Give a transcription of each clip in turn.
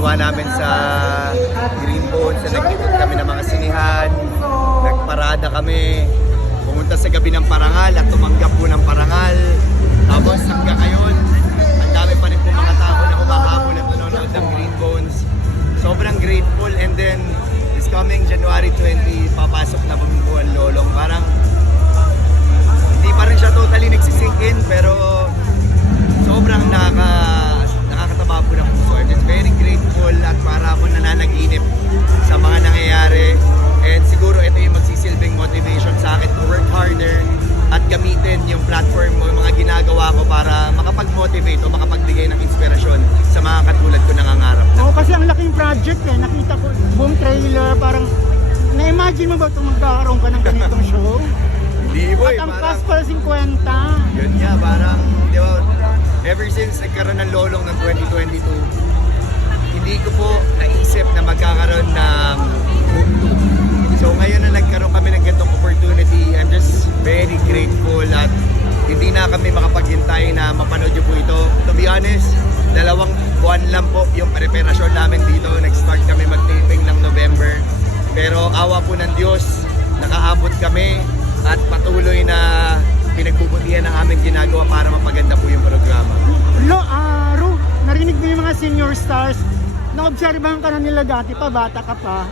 ginawa namin sa Green Bones na nagkikot kami ng mga sinihan, nagparada kami, pumunta sa gabi ng parangal at tumanggap po ng parangal. Tapos hanggang ngayon, ang dami pa rin po mga tao na humahabol at nanonood ng Green Bones. Sobrang grateful and then this coming January 20, papasok na po po ang lolong. Parang hindi pa rin siya totally nagsisink in pero sobrang nakaka very grateful at para ako nananaginip sa mga nangyayari. And siguro ito yung magsisilbing motivation sa akin to work harder at gamitin yung platform mo, yung mga ginagawa ko para makapag-motivate o makapagbigay ng inspirasyon sa mga katulad ko nangangarap na. Oo, kasi ang laking project eh. Nakita ko, boom trailer, parang na-imagine mo ba ito magkakaroon ka ng ganitong show? Hindi boy, At ang parang cast pala 50. yun nga, parang, di ba, ever since nagkaroon ng lolong ng 2022, hindi ko po naisip na magkakaroon ng book. So ngayon na nagkaroon kami ng ganitong opportunity, I'm just very grateful at hindi na kami makapaghintay na mapanood niyo po ito. To be honest, dalawang buwan lang po yung preparasyon namin dito. Nag-start kami mag-taping ng November. Pero awa po ng Diyos, nakaabot kami at patuloy na pinagbubutihan ng aming ginagawa para mapaganda po yung programa. Lo, ah, Ru, narinig mo yung mga senior stars. Na-obserbahan ka na nila dati pa, bata ka pa,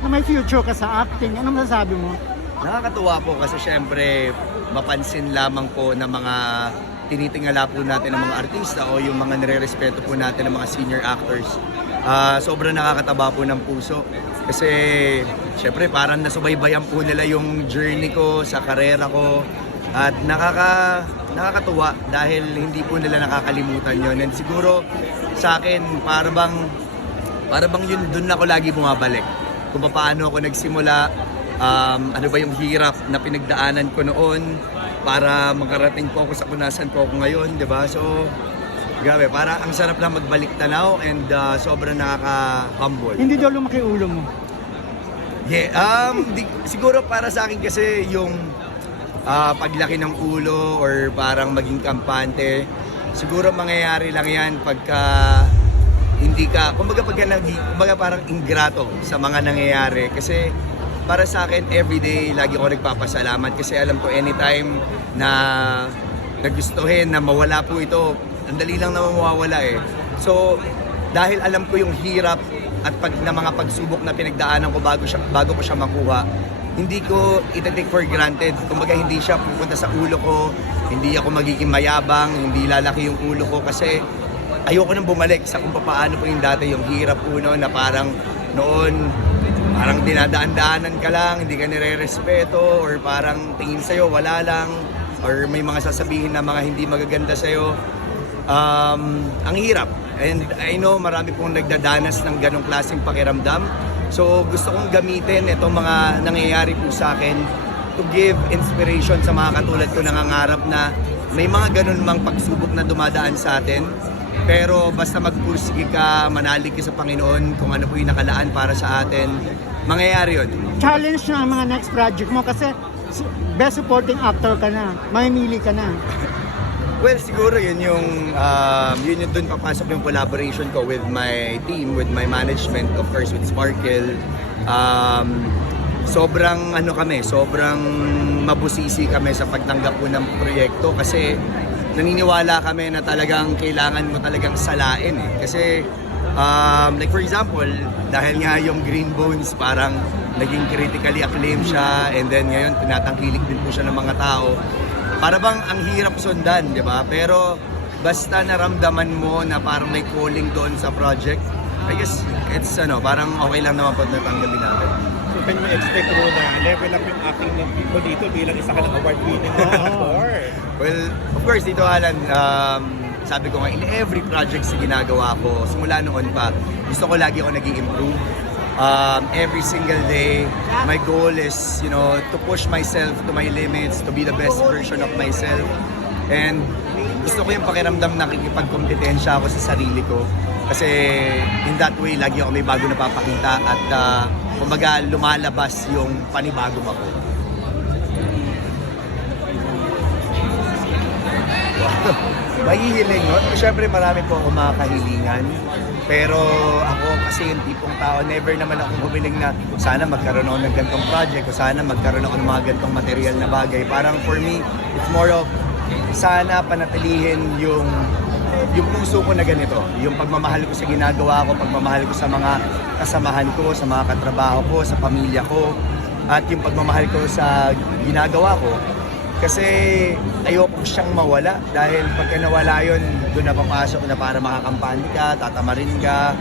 na may future ka sa acting. Anong masasabi mo? Nakakatuwa po kasi syempre mapansin lamang po ng mga tinitingala po natin ng mga artista o yung mga nire-respeto po natin ng mga senior actors. Ah, sobrang nakakataba po ng puso kasi syempre parang nasubaybayan po nila yung journey ko sa karera ko at nakaka nakakatuwa dahil hindi po nila nakakalimutan yon and siguro sa akin para bang para bang yun doon ako lagi bumabalik kung paano ako nagsimula um, ano ba yung hirap na pinagdaanan ko noon para makarating po ako sa kung nasan po ako ngayon, di ba? So, grabe, para ang sarap lang magbalik tanaw and uh, sobrang nakaka-humble. Hindi daw lumaki ulo mo. Yeah, um, di, siguro para sa akin kasi yung ah, paglaki ng ulo or parang maging kampante, siguro mangyayari lang yan pagka hindi ka, kumbaga pagka nag, kumbaga parang ingrato sa mga nangyayari. Kasi para sa akin, everyday, lagi ako nagpapasalamat kasi alam ko anytime na nagustuhin na mawala po ito, ang dali lang na mawawala eh. So, dahil alam ko yung hirap at pag na mga pagsubok na pinagdaanan ko bago siya bago ko siya makuha, hindi ko ita-take for granted. Kumbaga hindi siya pupunta sa ulo ko, hindi ako magiging mayabang, hindi lalaki yung ulo ko kasi ayoko nang bumalik sa kung paano po yung dati yung hirap po noon na parang noon parang dinadaan-daanan ka lang, hindi ka nire-respeto or parang tingin sa'yo wala lang or may mga sasabihin na mga hindi magaganda sa'yo um, ang hirap. And I know marami pong nagdadanas ng ganong klaseng pakiramdam. So gusto kong gamitin itong mga nangyayari po sa akin to give inspiration sa mga katulad ko nangangarap na may mga ganun mang pagsubok na dumadaan sa atin. Pero basta magpursige ka, manalig ka sa Panginoon kung ano po yung nakalaan para sa atin, mangyayari yun. Challenge na ang mga next project mo kasi best supporting actor ka na. Mamimili ka na. Well, siguro yun yung, um, yun yung dun papasok yung collaboration ko with my team, with my management, of course with Sparkle. Um, sobrang ano kami, sobrang mabusisi kami sa pagtanggap po ng proyekto kasi naniniwala kami na talagang kailangan mo talagang salain eh. Kasi um, like for example, dahil nga yung Green Bones parang naging critically acclaimed siya and then ngayon tinatangkilik din po siya ng mga tao para bang ang hirap sundan, di ba? Pero basta naramdaman mo na parang may calling doon sa project, I guess it's ano, parang okay lang naman po natanggapin natin. So can we expect Ro na level up yung acting ng people dito bilang isa ka ng award-winning na actor? Well, of course, dito Alan, um, sabi ko nga, in every project sa ginagawa ko, simula noon pa, gusto ko lagi ako nag improve Um, every single day, my goal is, you know, to push myself to my limits, to be the best version of myself. And gusto ko yung pakiramdam na nakikipagkompetensya ako sa sarili ko. Kasi in that way, lagi ako may bago napapakita at uh, kumbaga lumalabas yung panibagong ako. Mahihiling, no? Siyempre marami po ako mga kahilingan. Pero ako kasi yung tipong tao, never naman ako humiling na sana magkaroon ako ng gantong project o sana magkaroon ako ng mga gantong material na bagay. Parang for me, it's more of sana panatilihin yung yung puso ko na ganito, yung pagmamahal ko sa ginagawa ko, pagmamahal ko sa mga kasamahan ko, sa mga katrabaho ko, sa pamilya ko, at yung pagmamahal ko sa ginagawa ko. Kasi ayoko siyang mawala dahil pagka nawala yun, doon na papasok na para makakampanya ka, tatamarin ka.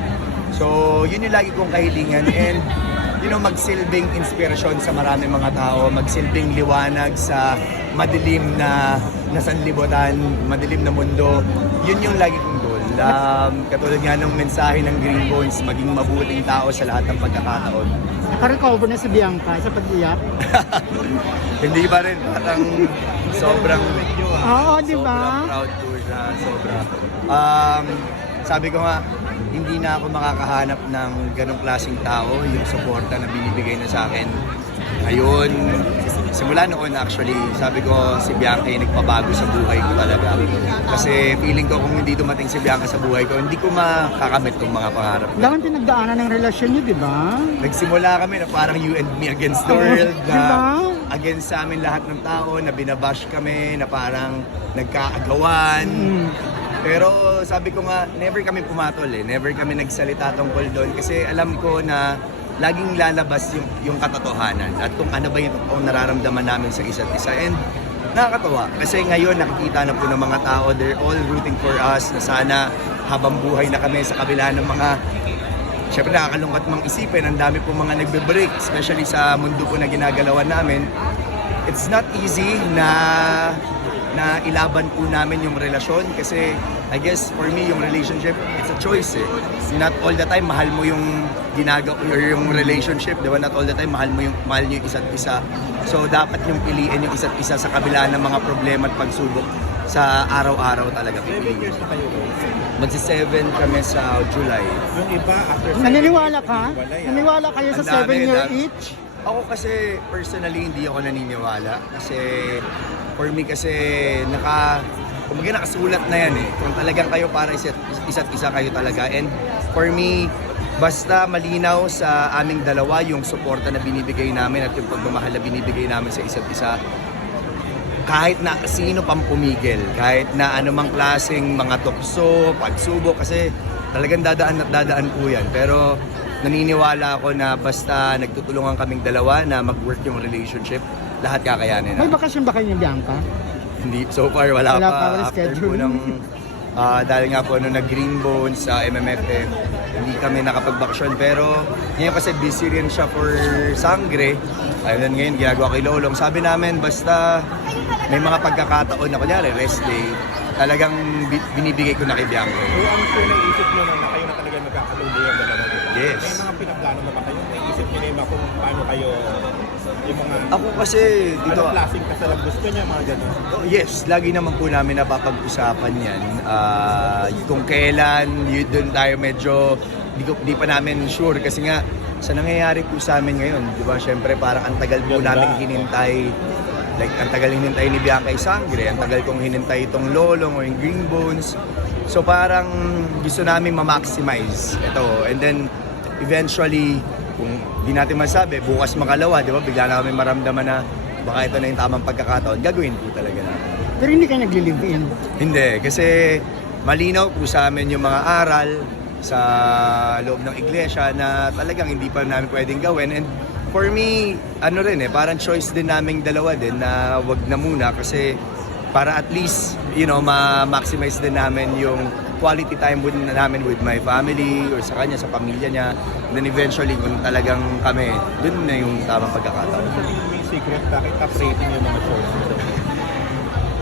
So, yun yung lagi kong kahilingan and you know, magsilbing inspirasyon sa maraming mga tao, magsilbing liwanag sa madilim na nasanlibutan, madilim na mundo. Yun yung lagi kong. Um, katulad nga ng mensahe ng Green Bones, maging mabuting tao sa lahat ng pagkakataon. Nakarecover na si Bianca sa pag-iyak. Hindi pa rin, parang sobrang Oo, di ba? Sobrang proud ko siya, sobra. Um, sabi ko nga, hindi na ako makakahanap ng ganong klaseng tao, yung suporta na binibigay na sa akin. Ayun, simula noon actually, sabi ko si Bianca yung nagpabago sa buhay ko talaga. Kasi feeling ko kung hindi dumating si Bianca sa buhay ko, hindi ko makakamit tong mga pangarap. ko. Dahil pinagdaanan ng relasyon niyo, di ba? Nagsimula kami na parang you and me against the world. Di ba? Na against sa amin lahat ng tao, na binabash kami, na parang nagkaagawan. Mm. Pero sabi ko nga, never kami pumatol eh. Never kami nagsalita tungkol doon kasi alam ko na laging lalabas yung, yung katotohanan at kung ano ba yung totoong nararamdaman namin sa isa't isa. And nakakatawa kasi ngayon nakikita na po ng mga tao, they're all rooting for us na sana habang buhay na kami sa kabila ng mga Siyempre nakakalungkot mang isipin, ang dami po mga nagbe-break, especially sa mundo po na ginagalawan namin. It's not easy na na ilaban po namin yung relasyon kasi I guess for me yung relationship it's a choice eh. Not all the time mahal mo yung ginagawa or yung relationship, 'di ba? Not all the time mahal mo yung mahal niyo yung isa't isa. So dapat yung piliin yung isa't isa sa kabila ng mga problema at pagsubok sa araw-araw talaga pipiliin. years na kayo. Rose. Magsi-seven kami sa July. Yung iba, after seven Naniniwala ka? Naniniwala kayo sa Ang dami, 7 year dami. each? Ako kasi personally hindi ako naniniwala kasi for me kasi naka kumbaga nakasulat na yan eh. Kung talagang kayo para isa't, isa't isa kayo talaga. And for me, basta malinaw sa aming dalawa yung suporta na binibigay namin at yung pagmamahal na binibigay namin sa isa't isa, kahit na sino pang pumigil, kahit na anumang klaseng mga tukso, pagsubok, kasi talagang dadaan at dadaan po yan. Pero naniniwala ako na basta nagtutulungan kaming dalawa na mag-work yung relationship, lahat kakayanin May na. bakasyon ba kayo ni Bianca? Hindi, so far wala, Wala pa. pa, wala After schedule. ng, ah, dahil nga po nung nag-Green Bones sa MMFF, hindi kami nakapag-vacation. Pero ngayon kasi busy rin siya for Sangre. Ayun ngayon, ginagawa kay Lolong. Sabi namin, basta may mga pagkakataon na kunyari, rest day, talagang bi- binibigay ko na kay Bianco. So I'm sure naisip nyo na, na kayo na talaga magkakatuluyan dalawa. di ba? Yes. May mga pinaplano na ba kayo? Naisip nyo na yung mga kung paano kayo, yung mga, Ako kasi dito, anong klaseng kasal ang gusto niya, mga gano'n. Oh, yes, lagi naman po namin napapag-usapan yan. Ah, kung kailan, yun doon tayo medyo, di, di pa namin sure kasi nga, sa nangyayari po sa amin ngayon, di ba, syempre parang ang tagal po Ganda. namin hinintay, like ang tagal hinintay ni Bianca yung Sangre, ang tagal kong hinintay itong Lolong o yung Green Bones. So parang gusto namin ma-maximize ito. And then, eventually, kung di natin masabi, bukas makalawa, di ba, bigla na kami maramdaman na baka ito na yung tamang pagkakataon, gagawin po talaga namin. Pero hindi kayo nagli-live-in. Hindi, kasi malinaw po sa amin yung mga aral sa loob ng iglesia na talagang hindi pa namin pwedeng gawin. And for me, ano rin eh, parang choice din naming dalawa din na wag na muna kasi para at least, you know, ma-maximize din namin yung quality time with, namin with my family or sa kanya, sa pamilya niya. And then eventually, kung talagang kami, dun na yung tamang pagkakataon. Mo yung secret, bakit top rating yung mga shows?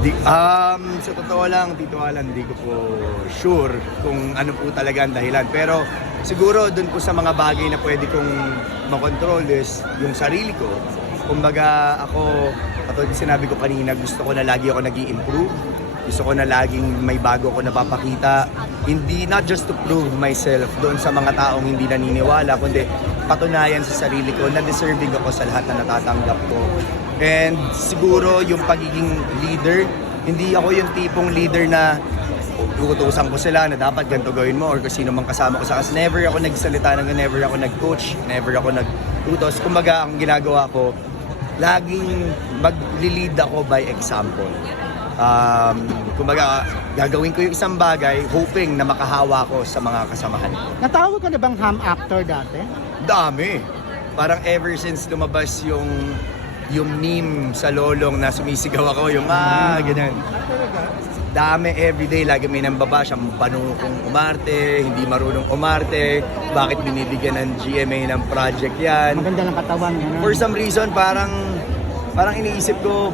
Di, um, sa totoo lang, Tito Alan, di ko po sure kung ano po talaga ang dahilan. Pero siguro dun po sa mga bagay na pwede kong makontrol is yung sarili ko. Kumbaga ako, katulad yung sinabi ko kanina, gusto ko na lagi ako nag improve Gusto ko na laging may bago ko napapakita. Hindi, not just to prove myself doon sa mga taong hindi naniniwala, kundi patunayan sa sarili ko na deserving ako sa lahat na natatanggap ko. And siguro yung pagiging leader, hindi ako yung tipong leader na pinag-uutusan ko sila na dapat ganito gawin mo or kung sino mang kasama ko sa kasi never ako nagsalita ng never ako nag-coach, never ako nag-utos. Kumbaga, ang ginagawa ko, laging mag-lead ako by example. Um, kumbaga, gagawin ko yung isang bagay, hoping na makahawa ko sa mga kasamahan ko. Natawag ka na bang ham actor dati? Dami. Parang ever since lumabas yung yung meme sa lolong na sumisigaw ako, yung ah, ganyan. Dami everyday, lagi may nambaba siyang panukong umarte, hindi marunong umarte, bakit binibigyan ng GMA ng project yan. Maganda ng katawan yun. For some reason, parang parang iniisip ko,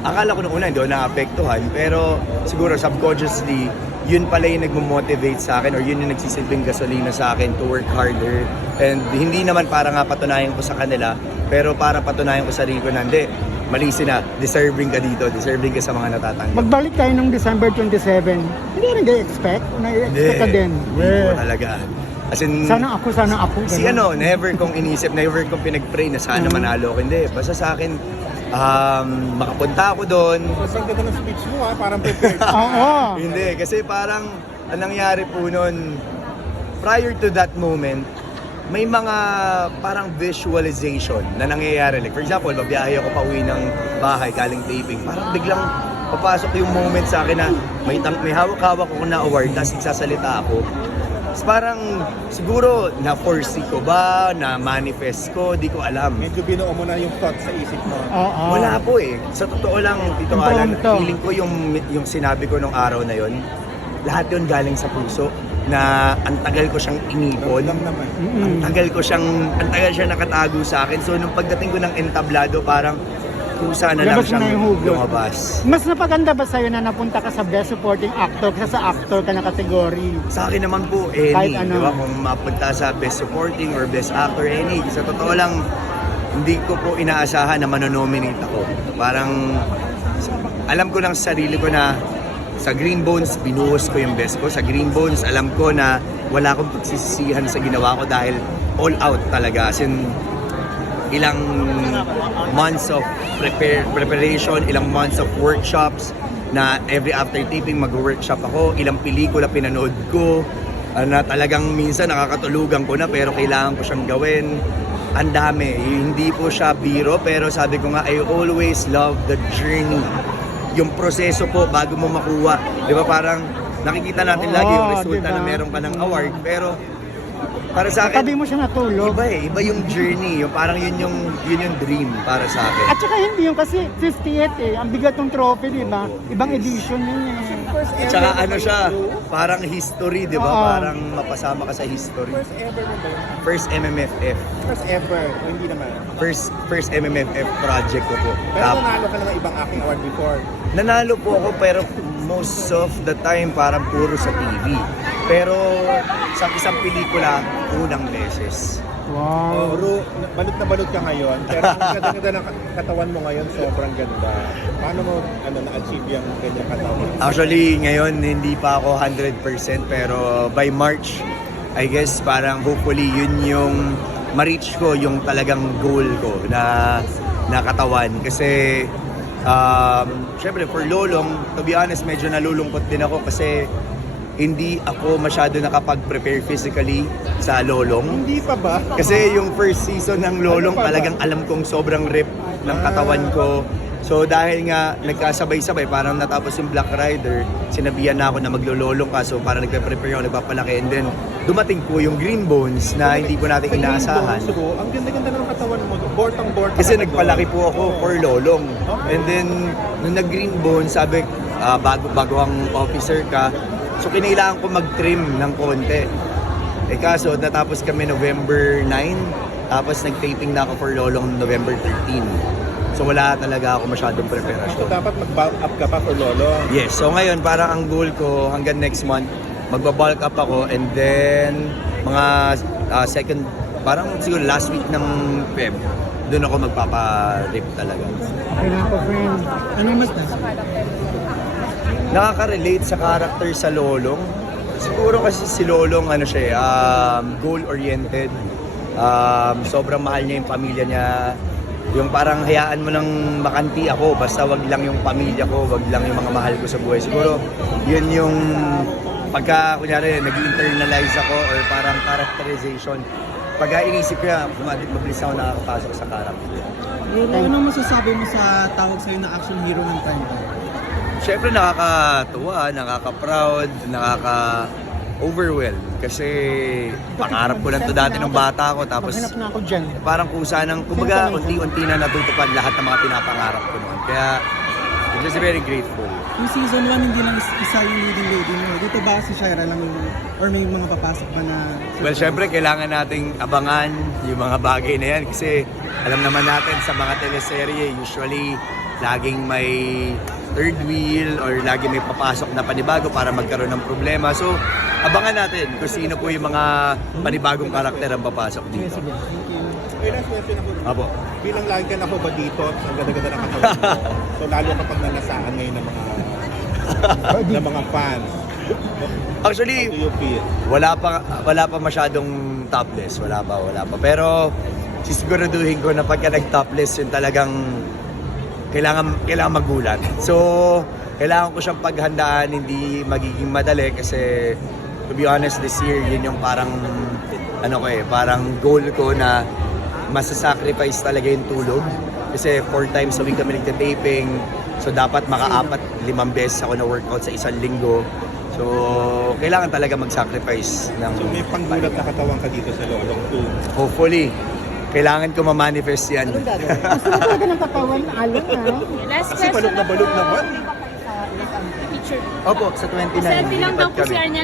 akala ko nung una hindi ako naapektuhan, pero siguro subconsciously, yun pala yung nagmo-motivate sa akin or yun yung nagsisilbing gasolina sa akin to work harder. And hindi naman para nga patunayan ko sa kanila, pero para patunayan ko sa sarili ko na hindi, mali sila, deserving ka dito, deserving ka sa mga natatanggap. Magbalik tayo nung December 27. Hindi rin kayo expect? Na-expect ka din? Hindi ko talaga. As in, Sana ako, sana ako. Si ganun. ano, never kong inisip, never kong pinag-pray na sana Mm. manalo ako. Hindi, basta sa akin, um, makapunta ako doon. Mas ang ganda ng speech mo ha, parang prepared. Oo. Hindi, kasi parang, ang nangyari po noon, prior to that moment, may mga parang visualization na nangyayari. Like, for example, babiyahe ako pa uwi ng bahay, galing taping. Parang biglang papasok yung moment sa akin na may, tang- may hawak-hawak ako na award, tapos nagsasalita ako. Tapos parang siguro na-foresee ko ba, na-manifest ko, di ko alam. Medyo binuo mo na yung thought sa isip mo. Oo. Wala po eh. Sa totoo lang, Tito Alan, feeling ko yung, yung sinabi ko nung araw na yon lahat yun galing sa puso na ang tagal ko siyang inipon. Naman. Mm-mm. Ang tagal ko siyang, ang tagal siya nakatago sa akin. So nung pagdating ko ng entablado, parang kusa na lang Labas siyang na yung hugot. lumabas. Mas napaganda ba sa'yo na napunta ka sa Best Supporting Actor kaysa sa actor ka na kategory? Sa akin naman po, any, Kahit ano. di ba? Kung mapunta sa Best Supporting or Best Actor, any. Sa totoo lang, hindi ko po inaasahan na manonominate ako. Parang, alam ko lang sa sarili ko na sa Green Bones, binuhos ko yung best ko. Sa Green Bones, alam ko na wala akong pagsisisihan sa ginawa ko dahil all out talaga. As in, ilang months of prepare, preparation, ilang months of workshops na every after taping mag-workshop ako, ilang pelikula pinanood ko, ah, na talagang minsan nakakatulugan ko na pero kailangan ko siyang gawin. Ang dami. Hindi po siya biro pero sabi ko nga, I always love the journey. Yung proseso po bago mo makuha. Di ba parang nakikita natin lagi yung Oo, resulta diba? na meron ka ng award pero para sa akin, Tabi mo siya natulog. Iba eh, iba yung journey. Yung parang yun yung yun yung dream para sa akin. At saka hindi yung kasi 58 eh. Ang bigat ng trophy, di ba? Ibang edition yun eh. First ever Tsaka ano siya, parang history, di ba? Oo. Parang mapasama ka sa history. First ever mo ba yun? First MMFF. First ever. O hindi naman. First first MMFF project ko po. Pero Tap- nanalo ka na ng ibang acting award before. nanalo po ako pero most of the time parang puro sa TV. Pero sa isang pelikula, unang beses. Oh, Wow. Ru, balot na balot ka ngayon. Pero ang ganda-ganda ng katawan mo ngayon, sobrang ganda. Paano mo ano, na-achieve yung ganyang katawan? Actually, ngayon hindi pa ako 100% pero by March, I guess parang hopefully yun yung ma-reach ko yung talagang goal ko na na katawan kasi um, syempre for Lolong, to be honest, medyo nalulungkot din ako kasi hindi ako masyado nakapag-prepare physically sa Lolong. Hindi pa ba? Kasi yung first season ng Lolong Ano pa ba? talagang alam kong sobrang rip ng katawan ko. So dahil nga nagkasabay-sabay, parang natapos yung Black Rider, sinabihan na ako na maglololong ka. So parang nagpe-prepare ako, nagpapalaki. And then dumating po yung Green Bones na hindi po natin inaasahan. Bones, Ru, ang ganda-ganda ng katawan mo. Bortang board. Kasi nagpalaki po ako for lolong. And then, nung nag-green bone, sabi, ah, bago, bago ang officer ka, so kinailangan ko mag-trim ng konti. Eh kaso, natapos kami November 9, tapos nag-taping na ako for lolong November 13. So wala talaga ako masyadong So preparasyon. dapat mag-bulk up ka pa for Lolo. Yes, so ngayon parang ang goal ko hanggang next month, magba-bulk up ako and then mga ah, second, parang siguro last week ng Feb, doon ako magpapa-rip talaga. Okay na ako, friend. Ano mas na? Nakaka-relate sa character sa Lolong. Siguro kasi si Lolong ano siya, eh, um, goal-oriented. Um, sobrang mahal niya yung pamilya niya. yung parang hayaan mo nang makanti ako, basta wag lang yung pamilya ko, wag lang yung mga mahal ko sa buhay. Siguro, yun yung pagka, kunyari, nag-internalize ako or parang characterization, pagka inisip ko yan, mabilis ako nakakapasok sa character. Pero anong masasabi mo sa tawag sa'yo na action hero ng time? Siyempre nakakatuwa, nakaka-proud, nakaka-overwhelm. Kasi pangarap ko lang to dati nung bata ako. Tapos Maghanap na ako dyan. parang kusa ng, kumbaga, unti-unti na natutupad lahat ng mga pinapangarap ko noon. Kaya, I'm just very grateful. Yung season 1, hindi lang is- isa yung leading lady mo. Dito ba si Shaira lang yung, or may mga papasok ba na... Well, syempre, kailangan nating abangan yung mga bagay na yan kasi alam naman natin sa mga teleserye, usually laging may third wheel or lagi may papasok na panibago para magkaroon ng problema. So, abangan natin kung sino po yung mga panibagong karakter ang papasok dito. May last question ako. Apo. Bilang lagi ka na po ba dito, ang ganda-ganda ng katawan so lalo kapag nanasaan ngayon ng mga ng mga fans. Actually, wala pa wala pa masyadong topless, wala pa, wala pa. Pero sisiguraduhin ko na pagka nag-topless yun talagang kailangan kailangan magulat. So, kailangan ko siyang paghandaan, hindi magiging madali kasi to be honest this year yun yung parang ano ko eh, parang goal ko na masasacrifice talaga yung tulog. Kasi four times a week kami nagte-taping. So dapat maka-apat, limang beses ako na workout sa isang linggo. So, kailangan talaga mag-sacrifice ng So may panggulat na katawan ka dito sa Lolong 2. Hopefully, kailangan ko ma-manifest yan. Gusto mo talaga ng katawan, alon na. Last Kasi question balot na balot naman. Picture. Opo, sa 29. Selfie lang daw po si. Arnel